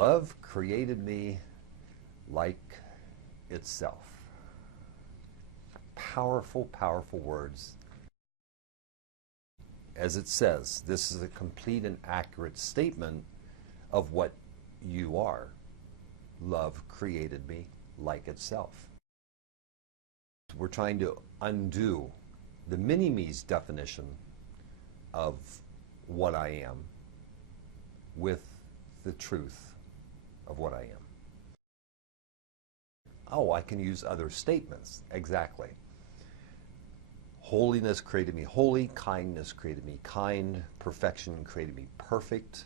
Love created me like itself. Powerful, powerful words. As it says, this is a complete and accurate statement of what you are. Love created me like itself. We're trying to undo the mini-me's definition of what I am with the truth of what I am. Oh, I can use other statements. Exactly. Holiness created me holy, kindness created me kind, perfection created me perfect,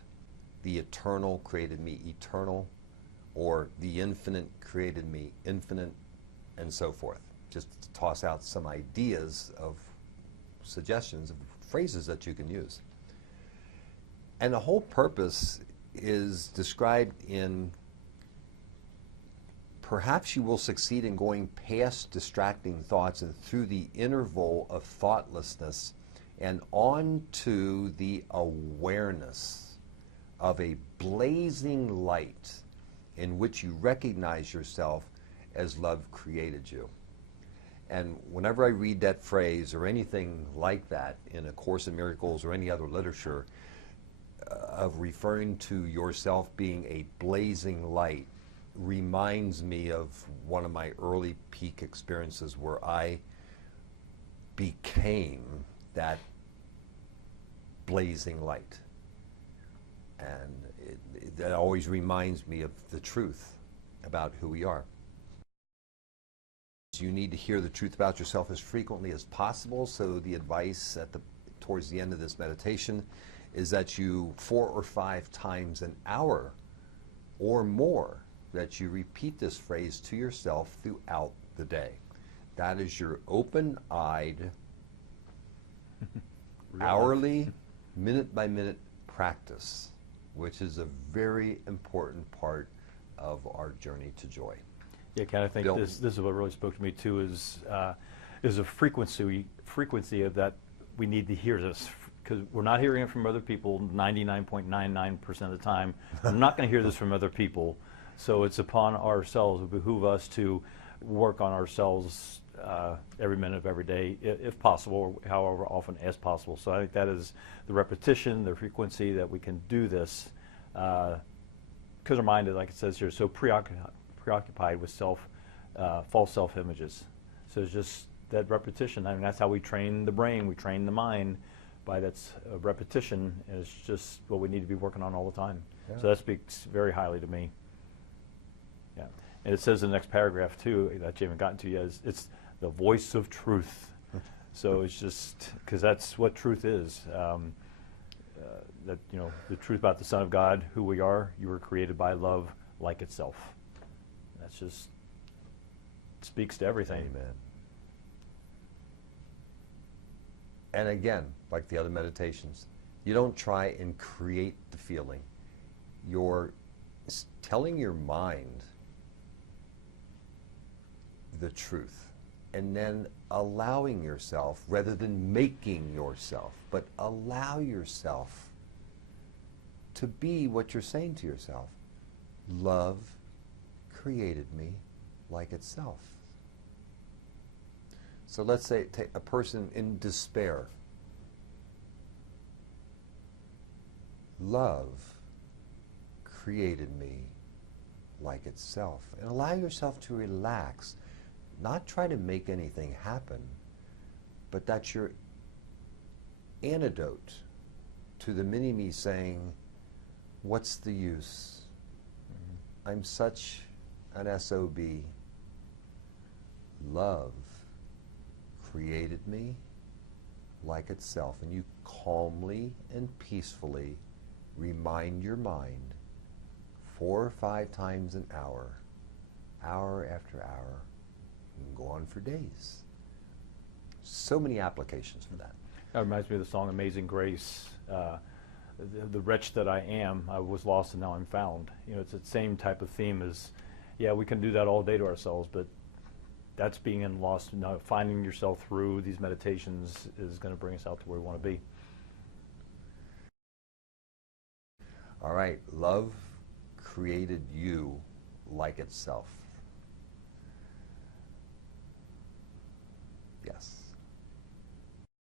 the eternal created me eternal, or the infinite created me infinite, and so forth. Just to toss out some ideas of suggestions of phrases that you can use. And the whole purpose is described in perhaps you will succeed in going past distracting thoughts and through the interval of thoughtlessness and on to the awareness of a blazing light in which you recognize yourself as love created you. And whenever I read that phrase or anything like that in A Course in Miracles or any other literature of referring to yourself being a blazing light, reminds me of one of my early peak experiences where I became that blazing light. And that always reminds me of the truth about who we are. You need to hear the truth about yourself as frequently as possible, so the advice towards the end of this meditation is that you 4 or 5 times an hour or more that you repeat this phrase to yourself throughout the day. That is your open-eyed, hourly, minute-by-minute practice, which is a very important part of our journey to joy. Yeah, Ken, I think this is what really spoke to me too, is a frequency of that we need to hear this, because we're not hearing it from other people 99.99% of the time. We're not going to hear this from other people. So it's upon ourselves, it behoove us to work on ourselves every minute of every day, if possible, or however often as possible. So I think that is the repetition, the frequency that we can do this, because our mind, like it says here, is so preoccupied with false self-images. So it's just that repetition. I mean, that's how we train the brain, we train the mind by that repetition, and it's just what we need to be working on all the time. Yeah. So that speaks very highly to me. Yeah, and it says in the next paragraph too that you haven't gotten to yet. It's the voice of truth. So it's just because that's what truth is. That the truth about the Son of God, who we are. You were created by love, like itself. That's just speaks to everything. Amen. And again, like the other meditations, you don't try and create the feeling. You're telling your mind the truth, and then allowing yourself, rather than making yourself, but allow yourself to be what you're saying to yourself. Love created me like itself. So let's say take a person in despair. Love created me like itself. And allow yourself to relax. Not try to make anything happen, but that's your antidote to the mini-me saying, what's the use? Mm-hmm. I'm such an SOB. Love created me like itself. And you calmly and peacefully remind your mind 4 or 5 times an hour, hour after hour, and go on for days. So many applications for that. That reminds me of the song Amazing Grace. The wretch that I am, I was lost and now I'm found. It's the same type of theme as, yeah, we can do that all day to ourselves, but that's being in lost. Now, finding yourself through these meditations is going to bring us out to where we want to be. All right, love created you like itself.